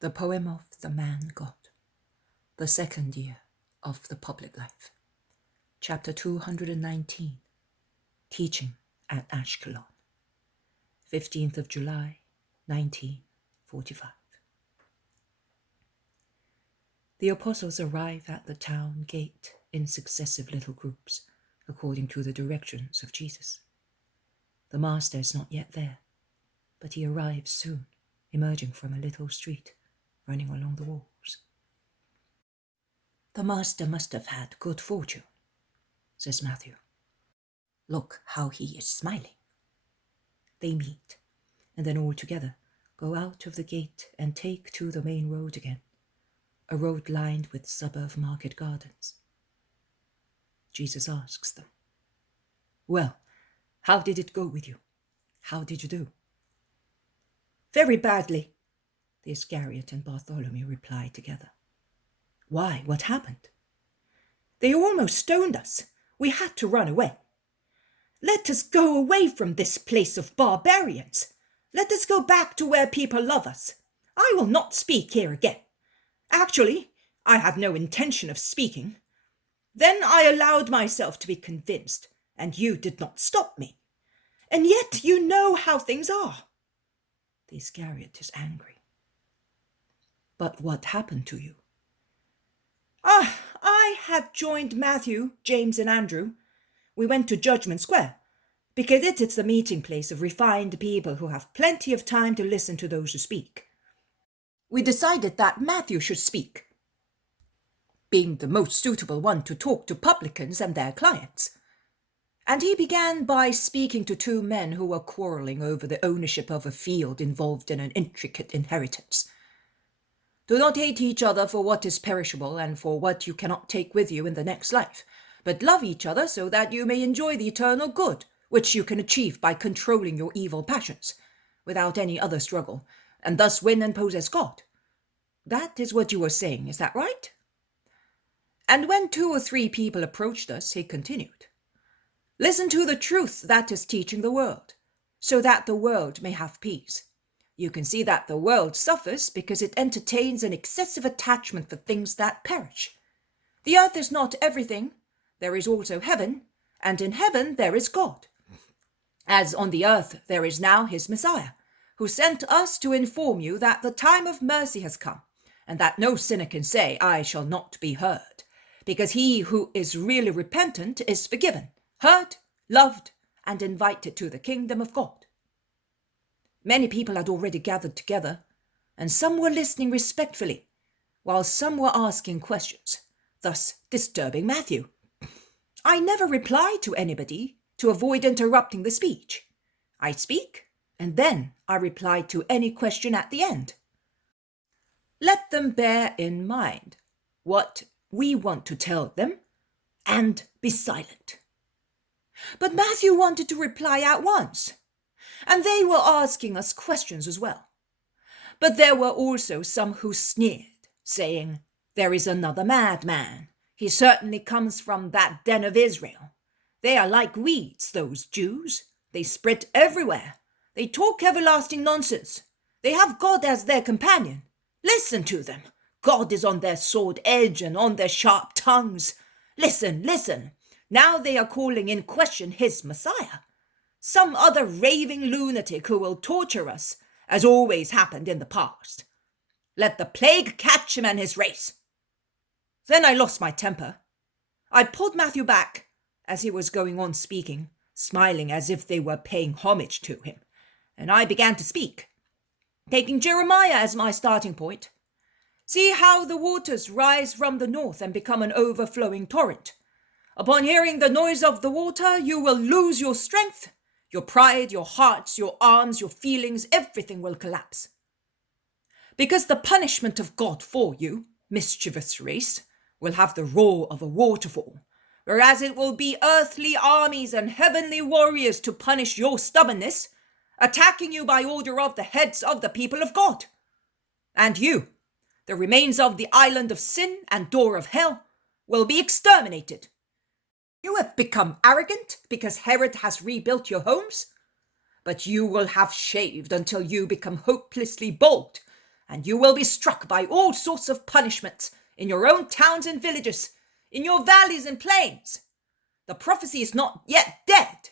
The poem of the man God, the second year of the public life. Chapter 219, Teaching at Ashkelon, 15th of July, 1945. The apostles arrive at the town gate in successive little groups, according to the directions of Jesus. The master is not yet there, but he arrives soon, emerging from a little street, running along the walls. The master must have had good fortune, says Matthew. Look how he is smiling. They meet, and then all together go out of the gate and take to the main road again, a road lined with suburb market gardens. Jesus asks them, "Well, how did it go with you? How did you do?" "Very badly," the Iscariot and Bartholomew reply together. "Why, what happened?" "They almost stoned us. We had to run away." "Let us go away from this place of barbarians. Let us go back to where people love us. I will not speak here again. Actually, I have no intention of speaking. Then I allowed myself to be convinced, and you did not stop me. And yet you know how things are." The Iscariot is angry. "But what happened to you?" I had joined Matthew, James, and Andrew. We went to Judgment Square, because it is the meeting place of refined people who have plenty of time to listen to those who speak. We decided that Matthew should speak, being the most suitable one to talk to publicans and their clients. And he began by speaking to two men who were quarreling over the ownership of a field involved in an intricate inheritance. "Do not hate each other for what is perishable and for what you cannot take with you in the next life, but love each other so that you may enjoy the eternal good, which you can achieve by controlling your evil passions, without any other struggle, and thus win and possess God. That is what you were saying, is that right?" And when 2 or 3 people approached us, he continued, "Listen to the truth that is teaching the world, so that the world may have peace. You can see that the world suffers because it entertains an excessive attachment for things that perish. The earth is not everything. There is also heaven, and in heaven there is God. As on the earth there is now his Messiah, who sent us to inform you that the time of mercy has come, and that no sinner can say, 'I shall not be heard,' because he who is really repentant is forgiven, heard, loved, and invited to the kingdom of God." Many people had already gathered together, and some were listening respectfully, while some were asking questions, thus disturbing Matthew. I never reply to anybody to avoid interrupting the speech. I speak, and then I reply to any question at the end. Let them bear in mind what we want to tell them and be silent. But Matthew wanted to reply at once, and they were asking us questions as well. But there were also some who sneered, saying, "There is another madman. He certainly comes from that den of Israel. They are like weeds, those Jews. They spread everywhere. They talk everlasting nonsense. They have God as their companion. Listen to them. God is on their sword edge and on their sharp tongues. Listen, listen. Now they are calling in question his Messiah. Some other raving lunatic who will torture us, as always happened in the past. Let the plague catch him and his race." Then I lost my temper. I pulled Matthew back as he was going on speaking, smiling as if they were paying homage to him, and I began to speak, taking Jeremiah as my starting point. "See how the waters rise from the north and become an overflowing torrent. Upon hearing the noise of the water, you will lose your strength. Your pride, your hearts, your arms, your feelings, everything will collapse. Because the punishment of God for you, mischievous race, will have the roar of a waterfall, whereas it will be earthly armies and heavenly warriors to punish your stubbornness, attacking you by order of the heads of the people of God. And you, the remains of the island of sin and door of hell, will be exterminated. You have become arrogant because Herod has rebuilt your homes, but you will have shaved until you become hopelessly bald, and you will be struck by all sorts of punishments in your own towns and villages, in your valleys and plains. The prophecy is not yet dead."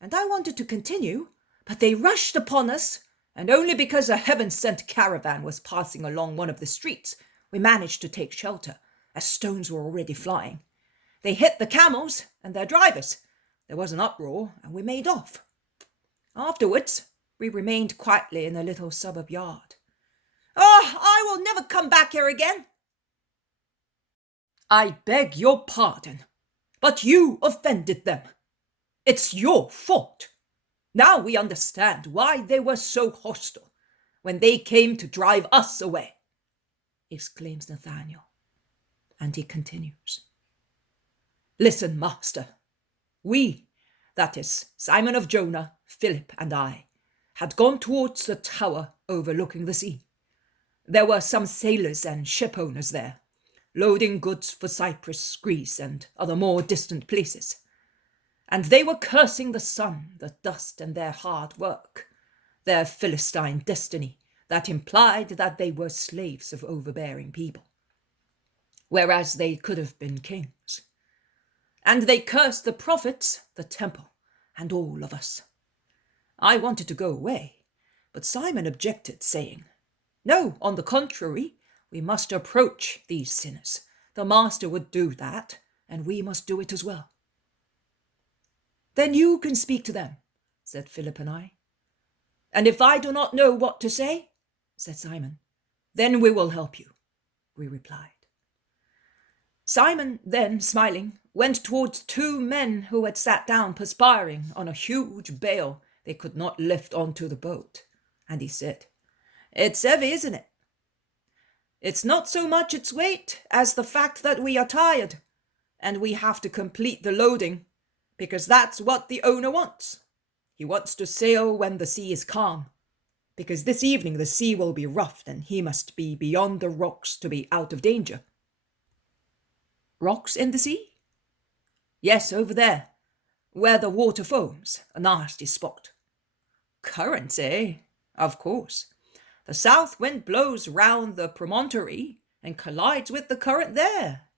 And I wanted to continue, but they rushed upon us, and only because a heaven-sent caravan was passing along one of the streets, we managed to take shelter, as stones were already flying. They hit the camels and their drivers. There was an uproar, and we made off. Afterwards, we remained quietly in a little suburb yard. "Oh, I will never come back here again." "I beg your pardon, but you offended them. It's your fault. Now we understand why they were so hostile when they came to drive us away," exclaims Nathaniel. And he continues. "Listen, master. We, that is, Simon of Jonah, Philip, and I, had gone towards the tower overlooking the sea. There were some sailors and ship owners there, loading goods for Cyprus, Greece, and other more distant places. And they were cursing the sun, the dust, and their hard work, their Philistine destiny that implied that they were slaves of overbearing people, whereas they could have been kings. And they cursed the prophets, the temple, and all of us. I wanted to go away, but Simon objected, saying, 'No, on the contrary, we must approach these sinners. The master would do that, and we must do it as well.' 'Then you can speak to them,' said Philip and I. 'And if I do not know what to say,' said Simon, 'then we will help you,' we replied. Simon then, smiling, went towards 2 men who had sat down perspiring on a huge bale they could not lift onto the boat, and he said, 'It's heavy, isn't it?' 'It's not so much its weight as the fact that we are tired, and we have to complete the loading, because that's what the owner wants. He wants to sail when the sea is calm, because this evening the sea will be rough and he must be beyond the rocks to be out of danger.' 'Rocks in the sea?' 'Yes, over there, where the water foams, a nasty spot.' 'Currents, eh? Of course. The south wind blows round the promontory and collides with the current there.'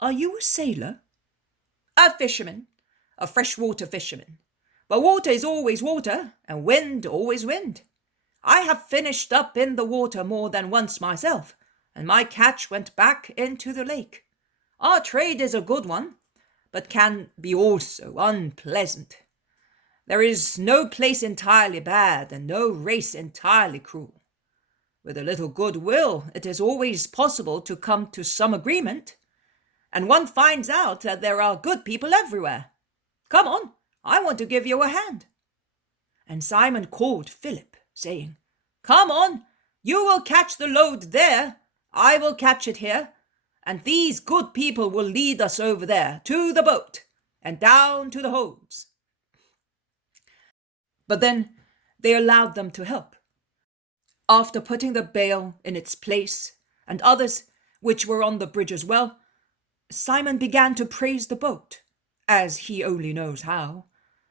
'Are you a sailor?' 'A fisherman, a freshwater fisherman. But water is always water, and wind always wind. I have finished up in the water more than once myself, and my catch went back into the lake. Our trade is a good one, but can be also unpleasant. There is no place entirely bad, and no race entirely cruel. With a little goodwill, it is always possible to come to some agreement, and one finds out that there are good people everywhere. Come on, I want to give you a hand.' And Simon called Philip, saying, 'Come on, you will catch the load there, I will catch it here, and these good people will lead us over there to the boat and down to the holds.' But then they allowed them to help. After putting the bale in its place, and others which were on the bridge as well, Simon began to praise the boat, as he only knows how,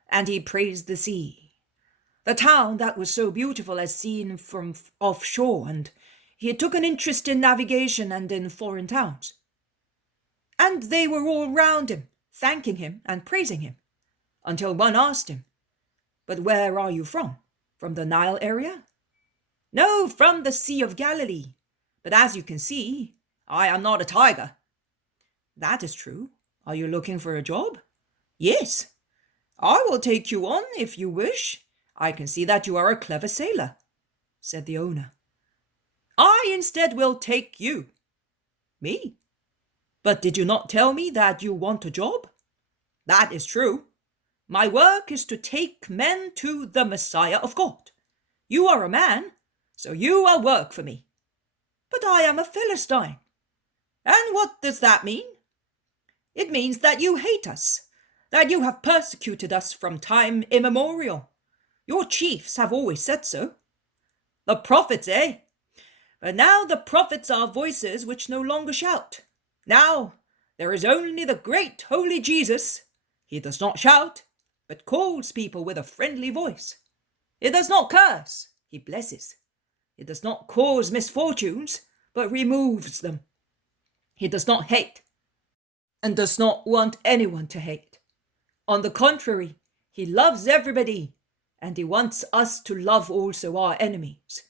and he praised the sea, the town that was so beautiful as seen from offshore, and he took an interest in navigation and in foreign towns. And they were all round him, thanking him and praising him, until one asked him, 'But where are you from? From the Nile area?' 'No, from the Sea of Galilee. But as you can see, I am not a tiger.' 'That is true. Are you looking for a job?' 'Yes.' 'I will take you on if you wish. I can see that you are a clever sailor,' said the owner. 'I instead will take you.' 'Me? But did you not tell me that you want a job?' 'That is true. My work is to take men to the Messiah of God. You are a man, so you are work for me.' 'But I am a Philistine.' 'And what does that mean?' 'It means that you hate us, that you have persecuted us from time immemorial. Your chiefs have always said so.' 'The prophets, eh? But now the prophets are voices which no longer shout. Now there is only the great holy Jesus. He does not shout, but calls people with a friendly voice. He does not curse, he blesses. He does not cause misfortunes, but removes them. He does not hate, and does not want anyone to hate. On the contrary, he loves everybody, and he wants us to love also our enemies.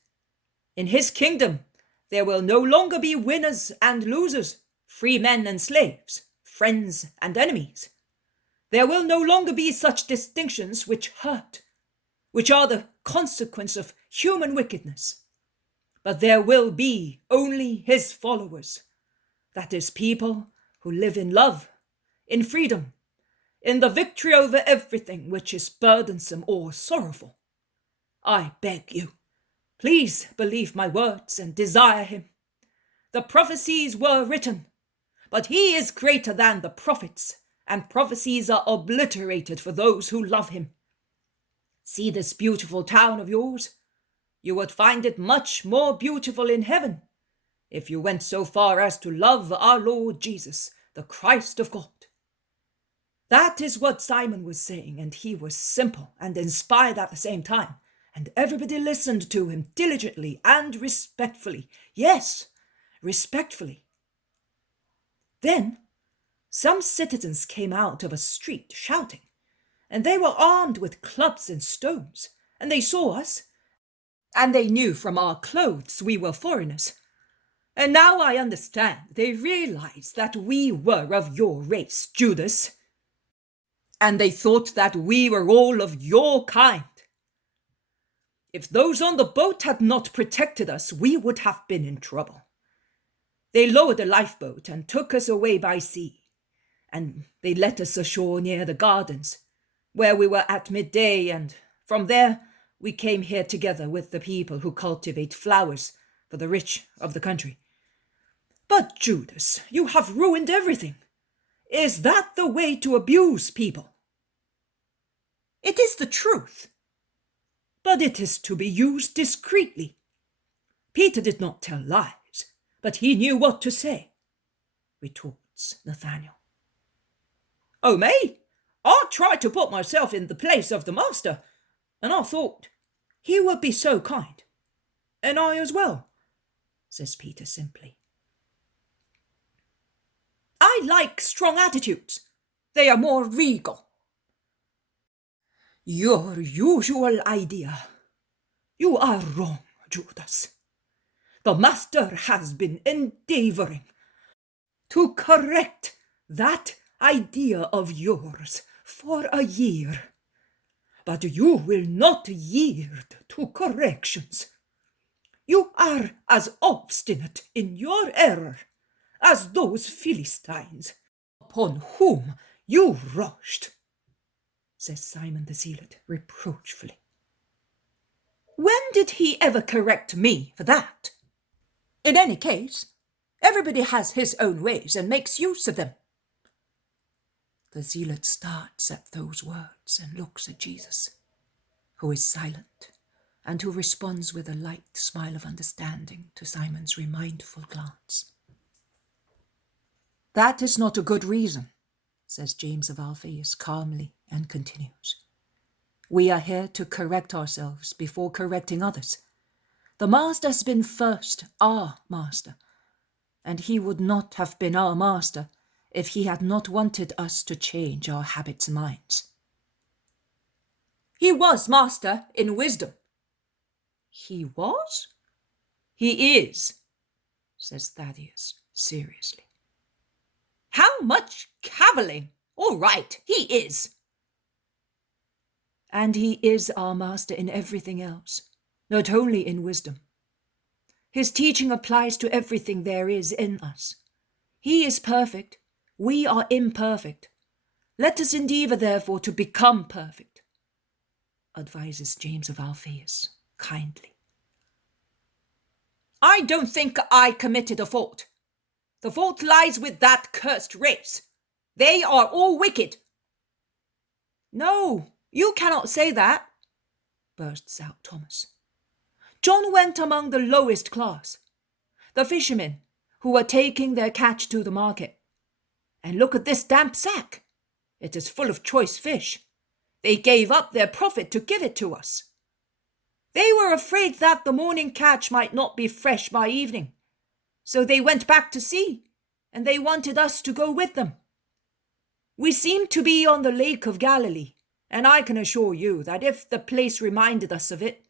In his kingdom, there will no longer be winners and losers, free men and slaves, friends and enemies. There will no longer be such distinctions which hurt, which are the consequence of human wickedness. But there will be only his followers, that is, people who live in love, in freedom, in the victory over everything which is burdensome or sorrowful. I beg you, please believe my words and desire him. The prophecies were written, but he is greater than the prophets, and prophecies are obliterated for those who love him. See this beautiful town of yours? You would find it much more beautiful in heaven if you went so far as to love our Lord Jesus, the Christ of God. That is what Simon was saying, and he was simple and inspired at the same time, and everybody listened to him diligently and respectfully. Yes, respectfully. Then some citizens came out of a street shouting, and they were armed with clubs and stones, and they saw us, and they knew from our clothes we were foreigners. And now I understand they realized that we were of your race, Judas, and they thought that we were all of your kind. If those on the boat had not protected us, we would have been in trouble. They lowered a lifeboat and took us away by sea, and they let us ashore near the gardens, where we were at midday, and from there we came here together with the people who cultivate flowers for the rich of the country. But Judas, you have ruined everything. Is that the way to abuse people? It is the truth, but it is to be used discreetly. Peter did not tell lies, but he knew what to say, retorts Nathanael. Oh, me? I tried to put myself in the place of the master, and I thought he would be so kind. And I as well, says Peter simply. I like strong attitudes. They are more regal. Your usual idea. You are wrong, Judas. The master has been endeavoring to correct that idea of yours for a year. But you will not yield to corrections. You are as obstinate in your error as those Philistines upon whom you rushed, says Simon the Zealot reproachfully. When did he ever correct me for that? In any case, everybody has his own ways and makes use of them. The Zealot starts at those words and looks at Jesus, who is silent and who responds with a light smile of understanding to Simon's remindful glance. That is not a good reason, says James of Alphaeus calmly, and continues. We are here to correct ourselves before correcting others. The master has been first our master, and he would not have been our master if he had not wanted us to change our habits and minds. He was master in wisdom. He was? He is, says Thaddeus seriously. How much cavilling! All right, he is. And he is our master in everything else, not only in wisdom. His teaching applies to everything there is in us. He is perfect, we are imperfect. Let us endeavour, therefore, to become perfect, advises James of Alphaeus kindly. I don't think I committed a fault. The fault lies with that cursed race. They are all wicked. No, you cannot say that, bursts out Thomas. John went among the lowest class, the fishermen who were taking their catch to the market. And look at this damp sack. It is full of choice fish. They gave up their profit to give it to us. They were afraid that the morning catch might not be fresh by evening. So they went back to sea, and they wanted us to go with them. We seemed to be on the Lake of Galilee, and I can assure you that if the place reminded us of it,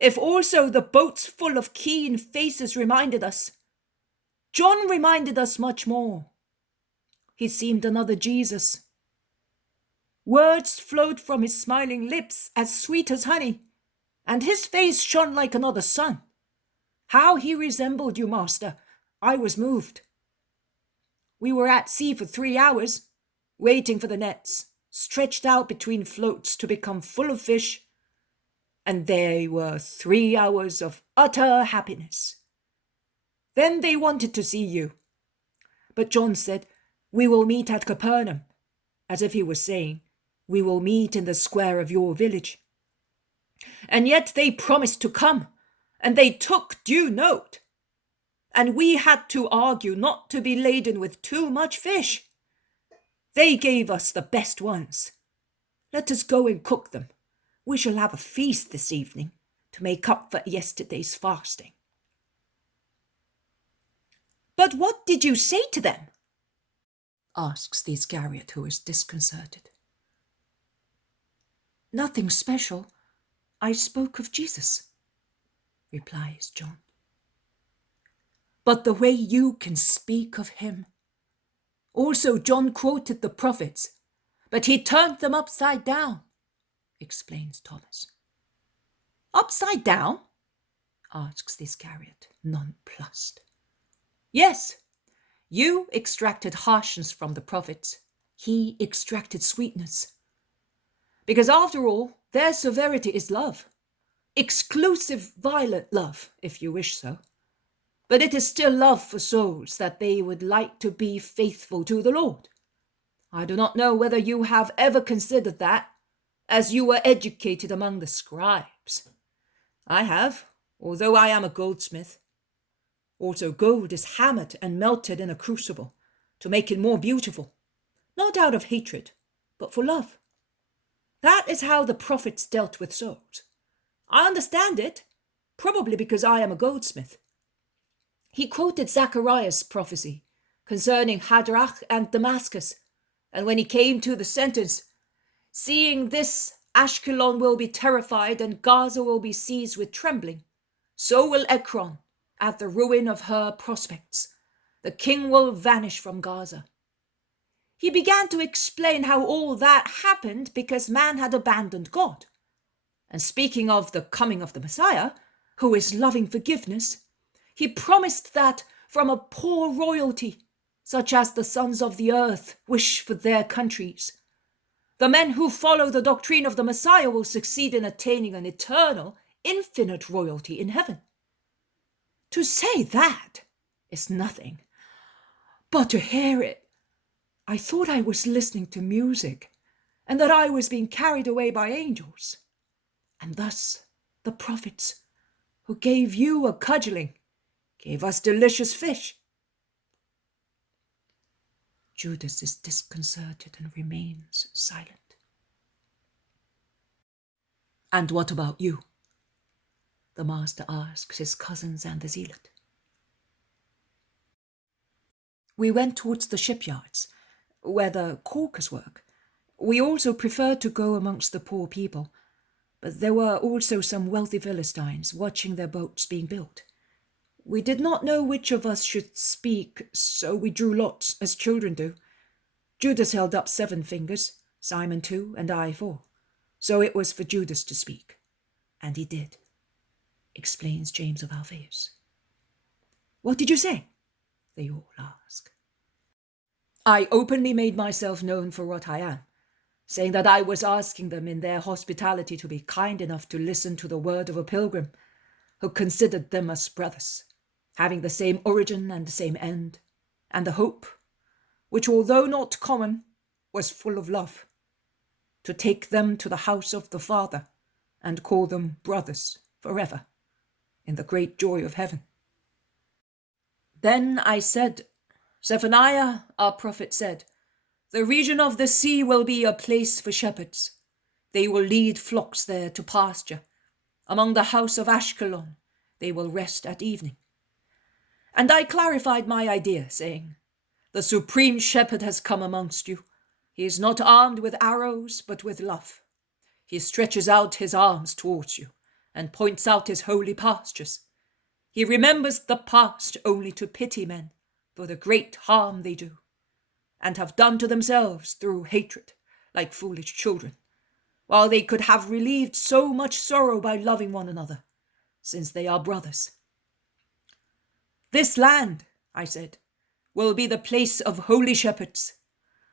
if also the boats full of keen faces reminded us, John reminded us much more. He seemed another Jesus. Words flowed from his smiling lips as sweet as honey, and his face shone like another sun. How he resembled you, Master! I was moved. We were at sea for 3 hours, waiting for the nets, stretched out between floats to become full of fish, and they were 3 hours of utter happiness. Then they wanted to see you. But John said, "We will meet at Capernaum," as if he was saying, "We will meet in the square of your village." And yet they promised to come, and they took due note. And we had to argue not to be laden with too much fish. They gave us the best ones. Let us go and cook them. We shall have a feast this evening to make up for yesterday's fasting. But what did you say to them? Asks the Iscariot, who is disconcerted. Nothing special. I spoke of Jesus, replies John. But the way you can speak of him. Also, John quoted the prophets, but he turned them upside down, explains Thomas. Upside down? Asks the Iscariot, nonplussed. Yes, you extracted harshness from the prophets. He extracted sweetness. Because after all, their severity is love. Exclusive, violent love, if you wish so. But it is still love for souls that they would like to be faithful to the Lord. I do not know whether you have ever considered that, as you were educated among the scribes. I have, although I am a goldsmith. Also, gold is hammered and melted in a crucible to make it more beautiful, not out of hatred, but for love. That is how the prophets dealt with souls. I understand it, probably because I am a goldsmith. He quoted Zacharias' prophecy concerning Hadrach and Damascus, and when he came to the sentence, "Seeing this, Ashkelon will be terrified and Gaza will be seized with trembling, so will Ekron, at the ruin of her prospects. The king will vanish from Gaza." He began to explain how all that happened because man had abandoned God. And speaking of the coming of the Messiah, who is loving forgiveness, he promised that from a poor royalty, such as the sons of the earth wish for their countries, the men who follow the doctrine of the Messiah will succeed in attaining an eternal, infinite royalty in heaven. To say that is nothing, but to hear it, I thought I was listening to music and that I was being carried away by angels. And thus the prophets, who gave you a cudgeling, gave us delicious fish. Judas is disconcerted and remains silent. And what about you? The master asks his cousins and the zealot. We went towards the shipyards, where the caulkers work. We also preferred to go amongst the poor people, but there were also some wealthy Philistines watching their boats being built. We did not know which of us should speak, so we drew lots, as children do. Judas held up 7 fingers, Simon 2, and I 4. So it was for Judas to speak. And he did, explains James of Alphaeus. What did you say? They all ask. I openly made myself known for what I am, saying that I was asking them in their hospitality to be kind enough to listen to the word of a pilgrim who considered them as brothers, having the same origin and the same end, and the hope, which although not common, was full of love, to take them to the house of the Father and call them brothers forever, in the great joy of heaven. Then I said, Zephaniah, our prophet, said, the region of the sea will be a place for shepherds. They will lead flocks there to pasture. Among the house of Ashkelon they will rest at evening. And I clarified my idea, saying, the supreme shepherd has come amongst you. He is not armed with arrows, but with love. He stretches out his arms towards you and points out his holy pastures. He remembers the past only to pity men for the great harm they do, and have done to themselves through hatred, like foolish children, while they could have relieved so much sorrow by loving one another, since they are brothers. This land, I said, will be the place of holy shepherds,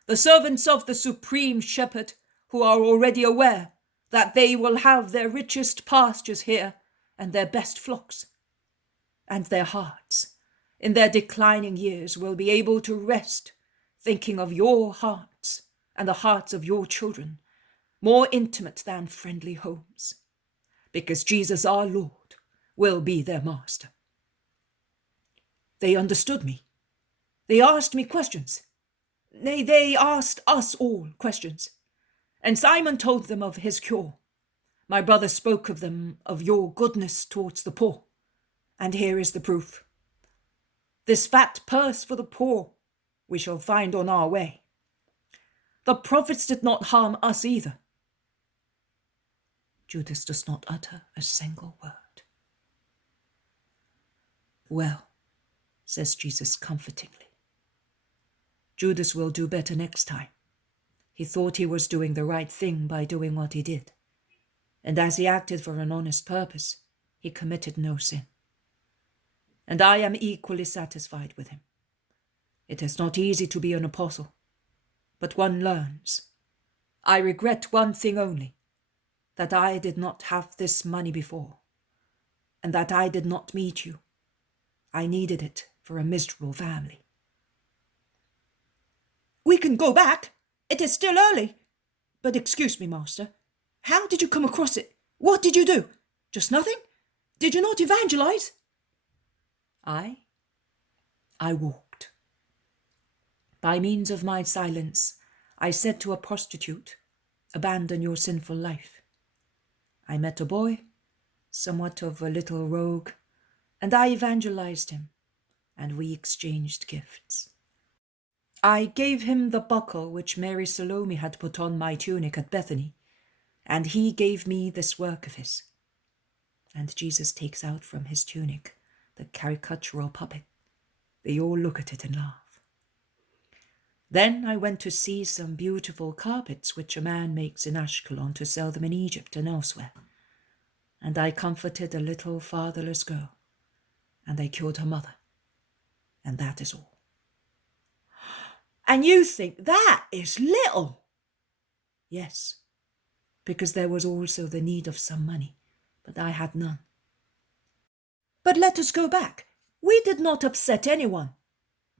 the servants of the supreme shepherd, who are already aware that they will have their richest pastures here and their best flocks. And their hearts, in their declining years, will be able to rest, thinking of your hearts and the hearts of your children, more intimate than friendly homes, because Jesus our Lord will be their master. They understood me. They asked me questions. Nay, they asked us all questions. And Simon told them of his cure. My brother spoke of them, of your goodness towards the poor. And here is the proof. This fat purse for the poor we shall find on our way. The prophets did not harm us either. Judas does not utter a single word. Well, says Jesus comfortingly, Judas will do better next time. He thought he was doing the right thing by doing what he did. And as he acted for an honest purpose, he committed no sin. And I am equally satisfied with him. It is not easy to be an apostle, but one learns. I regret one thing only, that I did not have this money before, and that I did not meet you. I needed it for a miserable family. We can go back. It is still early. But excuse me, master. How did you come across it? What did you do? Just nothing? Did you not evangelize? I walked. By means of my silence, I said to a prostitute, abandon your sinful life. I met a boy, somewhat of a little rogue, and I evangelized him, and we exchanged gifts. I gave him the buckle which Mary Salome had put on my tunic at Bethany, and he gave me this work of his. And Jesus takes out from his tunic the caricatural puppet. They all look at it and laugh. Then I went to see some beautiful carpets which a man makes in Ashkelon to sell them in Egypt and elsewhere. And I comforted a little fatherless girl, and I cured her mother. And that is all. And you think that is little? Yes, because there was also the need of some money, but I had none. But let us go back. We did not upset anyone,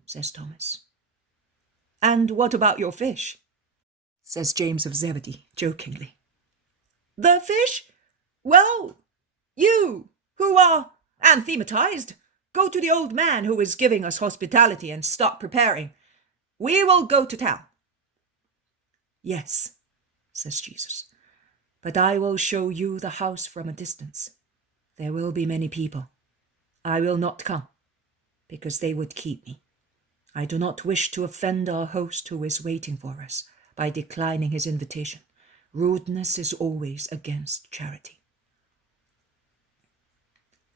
says Thomas. And what about your fish? Says James of Zebedee, jokingly. The fish? Well, you, who are anathematized, go to the old man who is giving us hospitality and start preparing. We will go to town. Yes, says Jesus, but I will show you the house from a distance. There will be many people. I will not come, because they would keep me. I do not wish to offend our host who is waiting for us by declining his invitation. Rudeness is always against charity.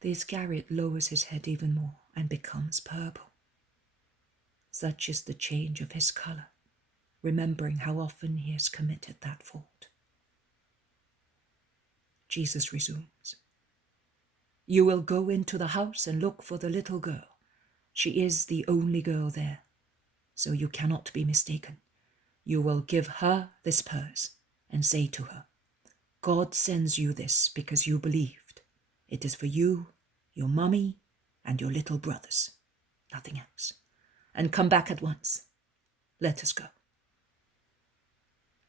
The Iscariot lowers his head even more and becomes purple. Such is the change of his colour, remembering how often he has committed that fault. Jesus resumes. You will go into the house and look for the little girl. She is the only girl there, so you cannot be mistaken. You will give her this purse and say to her, God sends you this because you believed. It is for you, your mummy, and your little brothers. Nothing else. And come back at once. Let us go.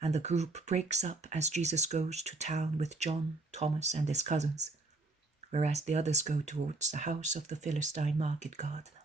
And the group breaks up as Jesus goes to town with John, Thomas, and his cousins, whereas the others go towards the house of the Philistine market gardener.